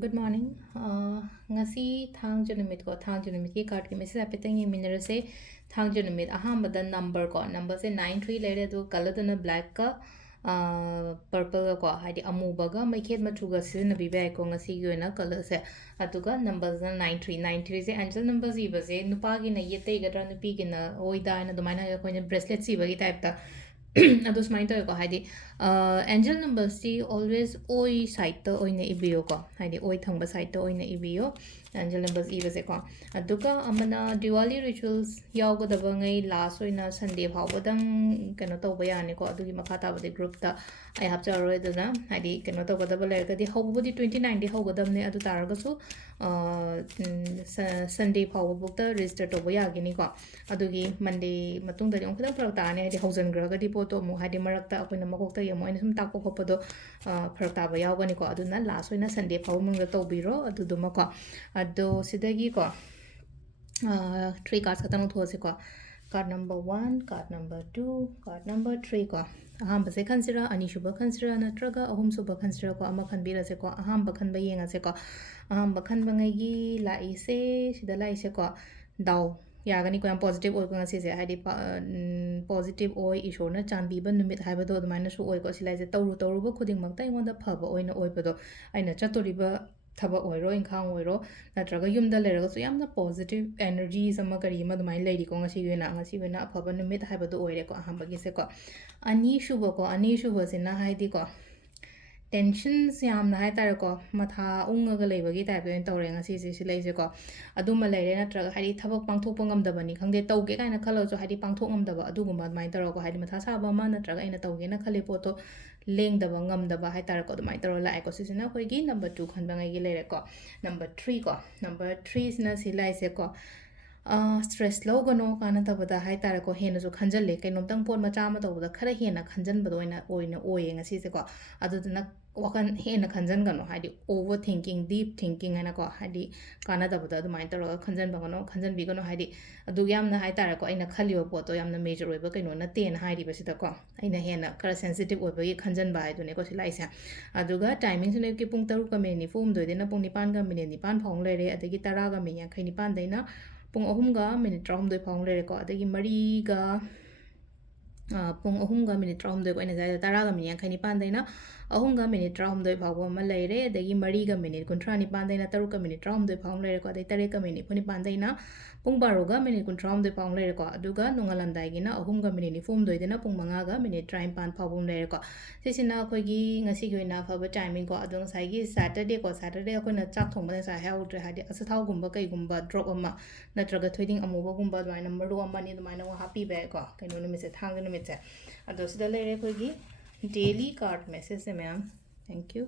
Good morning. Ngasi thangju numit ko thangju numit ki card ki message apetang ye minera se thangju numit ahambada number ko number se 93 lere do color na black ka purple ko haidi amuba ga maikhet mathuga sin bi bai ko ngasi gi na color se atuga numbers na 93 se angel numbers iba se nupa gi na yete gadra nupi gi na oida na dumaina ko ne bracelet si ba gi type ta ꯑꯗꯣ ꯁꯨꯃꯥꯏꯅ ꯇꯧꯋꯦꯀꯣ ꯍꯥꯏꯗꯤ angel ꯅꯝꯕꯔꯁꯤ always ꯑꯣꯏ ꯁꯥꯏꯠꯇ ꯑꯣꯏꯅ ꯏꯕꯤꯌꯣꯀꯣ ꯍꯥꯏꯗꯤ ꯑꯣꯏ ꯊꯪꯕ ꯁꯥꯏꯠꯇ ꯑꯣꯏꯅ ꯏꯕꯤꯌꯣ ꯑꯦꯟꯖꯦꯜ ꯅꯝꯕꯔꯁ ꯏꯕꯁꯦꯀꯣ ꯑꯗꯨꯒ ꯑꯃꯅ ꯗꯤꯋꯥꯂꯤ ꯔꯤꯆꯨꯋꯦꯜꯁ ꯌꯥꯎꯒꯗꯕꯉꯩ ꯂꯥꯁ ꯑꯣꯏꯅ ꯁꯟꯗꯦ ꯐꯥꯎꯕꯗꯪ ꯀꯩꯅꯣ ꯇꯧꯕ ꯌꯥꯅꯤꯀꯣ ꯑꯗꯨꯒꯤ ꯃꯈꯥ ꯇꯥꯕꯗꯤ ꯒ꯭ꯔꯨꯞꯇ ꯑꯩ ꯍꯥꯞꯆꯔꯔꯣꯏ ꯑꯗꯨꯅ ꯍꯥꯏꯗꯤ ꯀꯩꯅꯣ ꯇꯧꯒꯗꯕ ꯂꯩꯔꯒꯗꯤ ꯍꯧꯕꯕꯨꯗꯤ 29ꯗꯤ ꯍꯧꯒꯗꯕꯅꯦ ꯑꯗꯨ ꯇꯥꯔꯒꯁꯨ ꯁꯟꯗꯦ ꯐꯥꯎꯕꯐꯥꯎꯇ ꯔꯦꯖꯤꯁꯇꯔ ꯇꯧꯕ ꯌꯥꯒꯤꯅꯤꯀꯣ ꯑꯗꯨꯒꯤ ꯃꯟꯗꯦ ꯃꯇꯨꯡꯗꯗꯤ ꯑꯃꯨꯛ ꯈꯤꯇꯪ ꯐꯔꯛ ꯇꯥꯔꯅꯤ ꯍꯥꯏꯗꯤ ꯍꯧꯖꯤꯟꯈ꯭ꯔꯒꯗꯤ ꯄꯣꯠꯇꯣ ꯑꯃꯨꯛ ꯍꯥꯏꯗꯤ ꯃꯔꯛꯇ ꯑꯩꯈꯣꯏꯅ ꯃꯀꯣꯛꯇꯒꯤ ꯑꯃꯨꯛ ꯑꯩꯅ ꯁꯨꯝ ꯇꯥꯛꯄ ꯈꯣꯠꯄꯗꯣ ꯐꯔꯛ ꯇꯥꯕ ꯌꯥꯎꯒꯅꯤꯀꯣ ꯑꯗꯨꯅ ꯂꯥꯁ ꯑꯣꯏꯅ ꯁꯟꯗꯦ ꯐꯥꯎꯕ ꯃꯅꯨꯡꯗ ꯇꯧꯕꯤꯔꯣ ꯑꯗꯨꯗꯨꯃꯀꯣ ꯑꯗꯣ ꯁꯤꯗꯒꯤꯀꯣ 3 cards ꯈꯛꯇꯪ ꯂꯧꯊꯣꯛꯑꯁꯤꯀꯣ card number 1 card number 2 card number 3 ꯀꯣ ꯑꯍꯥꯟꯕꯁꯦ ꯈꯟꯁꯤꯔꯥ ꯑꯅꯤꯁꯨꯕ ꯈꯟꯁꯤꯔꯥ ꯅꯠꯇ꯭ꯔꯒ ꯑꯍꯨꯝꯁꯨꯕ ꯈꯟꯁꯤꯔꯥꯀꯣ ꯑꯃ ꯈꯟꯕꯤꯔꯁꯦꯀꯣ ꯑꯍꯥꯟꯕ ꯈꯟꯕ ꯌꯦꯡꯉꯁꯦꯀꯣ ꯑꯍꯥꯟꯕ ꯈꯟꯕꯉꯩꯒꯤ ꯂꯥꯛꯏꯁꯦ ꯁꯤꯗ ꯂꯥꯛꯏꯁꯦꯀꯣ ꯗꯥꯎ ꯌꯥꯒꯅꯤꯀꯣ ꯌꯥꯝ ꯄꯣꯖꯤꯇꯤቭ ꯑꯣꯏꯀꯣ ꯉꯁꯤꯁꯦ ꯍꯥꯏꯗꯤ ꯄꯣꯖꯤꯇꯤꯚ ꯑꯣꯏ ꯏꯁꯣꯔꯅ ꯆꯥꯟꯕꯤꯕ ꯅꯨꯃꯤꯠ ꯍꯥꯏꯕꯗꯣ ꯑꯗꯨꯃꯥꯏꯅꯁꯨ ꯑꯣꯏꯀꯣ ꯁꯤ ꯂꯥꯏꯁꯦ ꯇꯧꯔꯨꯕ ꯈꯨꯗꯤꯡꯃꯛꯇ ꯑꯩꯉꯣꯟꯗ ꯐꯕ ꯑꯣꯏꯅ ꯑꯣꯏꯕꯗꯣ ꯑꯩꯅ ꯆꯠꯇꯣꯔꯤꯕ ꯊꯕꯛ ꯑꯣꯏꯔꯣ ꯏꯪꯈꯥꯡ ꯑꯣꯏꯔꯣ ꯅꯠꯇ꯭ꯔꯒ ꯌꯨꯝꯗ ꯂꯩꯔꯒꯁꯨ ꯌꯥꯝꯅ ꯄꯣꯖꯤꯇꯤቭ ꯑꯦꯅꯔꯖꯤꯁ ꯑꯃ ꯀꯔꯤ ꯑꯃ ꯑꯗꯨꯃꯥꯏꯅ ꯂꯩꯔꯤꯀꯣ ꯉꯁꯤꯒꯤ ꯑꯣꯏꯅ ꯑꯐꯕ ꯅꯨꯃꯤꯠ ꯍꯥꯏꯕꯗꯣ ꯑꯣꯏꯔꯦꯀꯣ ꯑꯍꯥꯟꯕꯒꯤꯁꯦꯀꯣ ꯑꯅꯤꯁꯨꯕꯁꯤꯅ ꯍꯥꯏꯗꯤꯀꯣ ꯇꯦꯟꯁꯟꯁ ꯌꯥꯝꯅ ꯍꯥꯏꯇꯥꯔꯦꯀꯣ ꯃꯊꯥ ꯎꯪꯉꯒ ꯂꯩꯕꯒꯤ ꯇꯥꯏꯞꯇ ꯑꯣꯏꯅ ꯇꯧꯔꯦ ꯉꯁꯤꯁꯦ ꯁꯤ ꯂꯩꯁꯦꯀꯣ ꯑꯗꯨꯃ ꯂꯩꯔꯦ ꯅꯠꯇ꯭ꯔꯒ ꯍꯥꯏꯗꯤ ꯊꯕꯛ ꯄꯥꯡꯊꯣꯛꯄ ꯉꯝꯗꯕꯅꯤ ꯈꯪꯗꯦ ꯇꯧꯒꯦ ꯀꯥꯏꯅ ꯈꯜꯂꯁꯨ ꯍꯥꯏꯗꯤ ꯄꯥꯡꯊꯣꯛ ꯉꯝꯗꯕ ꯑꯗꯨꯒꯨꯝꯕ ꯑꯗꯨꯃꯥꯏꯅ ꯇꯧꯔꯒꯀꯣ ꯍꯥꯏꯗꯤ ꯃꯊꯥ ꯁꯥꯕ ꯑꯃ ꯅꯠꯇ꯭ꯔꯒ ꯑꯩꯅ ꯇꯧꯒꯦꯅ ꯈꯜꯂꯤ ꯄꯣꯠꯇꯣ ꯂꯦꯡꯗꯕ ꯉꯝꯗꯕ ꯍꯥꯏꯇꯥꯔꯦꯀꯣ ꯑꯗꯨꯃꯥꯏꯅ ꯇꯧꯔ ꯂꯥꯛꯑꯦꯀꯣ ꯁꯤꯁꯤꯅ ꯑꯩꯈꯣꯏꯒꯤ ꯅꯝꯕꯔ 2 ꯈꯟꯕꯉꯩꯒꯤ ꯂꯩꯔꯦꯀꯣ ꯅꯝꯕꯔ 3 ꯀꯣ ꯅꯝꯕꯔ 3ꯁꯤꯅ ꯁꯤ ꯂꯥꯛꯏꯁꯦꯀꯣ ꯁ꯭ꯇ꯭ꯔꯦꯁ ꯂꯧꯒꯅꯣ ꯀꯥꯟꯅꯗꯕꯗ ꯍꯥꯏꯇꯥꯔꯦꯀꯣ ꯍꯦꯟꯅꯁꯨ ꯈꯟꯖꯜꯂꯦ ꯀꯩꯅꯣꯝꯇꯪ ꯄꯣꯠ ꯃꯆꯥ ꯑꯃ ꯇꯧꯕꯗ ꯈꯔ ꯍꯦꯟꯅ ꯈꯟꯖꯟꯕꯗꯣ ꯑꯣꯏꯌꯦ ꯉꯁꯤꯁꯦꯀꯣ ꯑꯗꯨꯗꯨꯅ ꯋꯥꯈꯜ ꯍꯦꯟꯅ ꯈꯟꯖꯟꯒꯅꯣ ꯍꯥꯏꯗꯤ ꯑꯣꯚꯔ ꯊꯤꯡꯀꯤꯡ ꯗꯤꯞ ꯊꯤꯡꯀꯤꯡ ꯍꯥꯏꯅꯀꯣ ꯍꯥꯏꯗꯤ ꯀꯥꯟꯅꯗꯕꯗ ꯑꯗꯨꯃꯥꯏꯅ ꯇꯧꯔꯒ ꯈꯟꯖꯟꯕꯤꯒꯅꯣ ꯍꯥꯏꯗꯤ ꯑꯗꯨ ꯌꯥꯝꯅ ꯍꯥꯏꯇꯥꯔꯦꯀꯣ ꯑꯩꯅ ꯈꯜꯂꯤꯕ ꯄꯣꯠꯇꯣ ꯌꯥꯝꯅ ꯃꯦꯖꯔ ꯑꯣꯏꯕ ꯀꯩꯅꯣ ꯅꯠꯇꯦꯅ ꯍꯥꯏꯔꯤꯕꯁꯤꯗꯀꯣ ꯑꯩꯅ ꯍꯦꯟꯅ ꯈꯔ ꯁꯦꯟꯁꯤꯇꯤቭ ꯑꯣꯏꯕꯒꯤ ꯈꯟꯖꯟꯕ ꯍꯥꯏꯗꯨꯅꯦꯀꯣ ꯁꯤ ꯂꯥꯛꯏꯁꯦ ꯑꯗꯨꯒ ꯇꯥꯏꯃꯤꯡꯁꯤꯅ ꯑꯌꯨꯛꯀꯤ ꯄꯨꯡ 3:94ꯗꯩꯅ ꯄꯨꯡ 9:09 ꯐꯥꯎ ꯂꯩꯔꯦ ꯑꯗꯒꯤ 10:59ꯗꯩꯅ ꯄꯨꯡ 3:13 ꯐꯥꯎ ꯂꯩꯔꯦꯀꯣ ꯑꯗꯒꯤ 3ꯒ ꯄꯨꯡ 3:13 ꯀꯣ ꯑꯩꯅ ꯉꯁꯥꯏꯗ 10:59ꯗꯩꯅ 3:13 ꯐꯥꯎꯕ ꯑꯃ ꯂꯩꯔꯦ ꯑꯗꯒꯤ 3:39ꯗꯩꯅ 3:13 ꯐꯥꯎ ꯂꯩꯔꯦꯀꯣ ꯑꯗꯩ 8:29ꯗꯩꯅ ꯄꯨꯡ 12:13 ꯐꯥꯎ ꯂꯩꯔꯦꯀꯣ ꯑꯗꯨꯒ ꯅꯣꯡꯉꯥꯜꯂꯝꯗꯥꯏꯒꯤꯅ 3:94ꯗꯩꯅ ꯄꯨꯡ 5:53 ꯐꯥꯎꯕ ꯑꯃ ꯂꯩꯔꯦꯀꯣ ꯁꯤꯁꯤꯅ ꯑꯩꯈꯣꯏꯒꯤ ꯉꯁꯤꯒꯤ ꯑꯣꯏꯅ ꯑꯐꯕ ꯇꯥꯏꯃꯤꯡꯀꯣ ꯑꯗꯣ ꯉꯁꯥꯏꯒꯤ ꯁꯦꯇꯔꯗꯦ ꯑꯩꯈꯣꯏꯅ ꯆꯥꯛ ꯊꯣꯡꯕꯗ ꯉꯁꯥꯏ ꯍꯥꯏꯍꯧꯗ꯭ꯔꯦ ꯍꯥꯏꯗꯤ ꯑꯆꯥꯊꯥꯎꯒꯨꯝꯕ ꯀꯩꯒꯨꯝꯕ ꯗ꯭ꯔꯣꯞ ꯑꯃ ꯅꯠꯇ꯭ꯔꯒ ꯊꯣꯏꯗꯤꯡ ꯑꯃꯨꯕꯒꯨꯝꯕ ꯑꯗꯨꯃꯥꯏꯅ ꯃꯔꯨ ꯑꯃꯅꯤ ꯑꯗꯨꯃꯥꯏꯅ ꯍꯥꯞꯄꯤꯕ ꯌꯥꯏꯀꯣ ꯀꯩꯅꯣ ꯅꯨꯃꯤꯠꯁꯦ ꯊꯥꯡꯖ ꯅꯨꯃꯤꯠꯁꯦ ꯑꯗꯣ ꯁꯤꯗ ꯂꯩꯔꯦ ꯑꯩꯈꯣꯏꯒꯤ ꯗꯦꯂꯤ ꯀꯥꯔꯠ ꯃꯦꯁꯦꯖꯁꯦ ꯃꯌꯥꯝ ꯊꯦꯡꯛ ꯌꯨ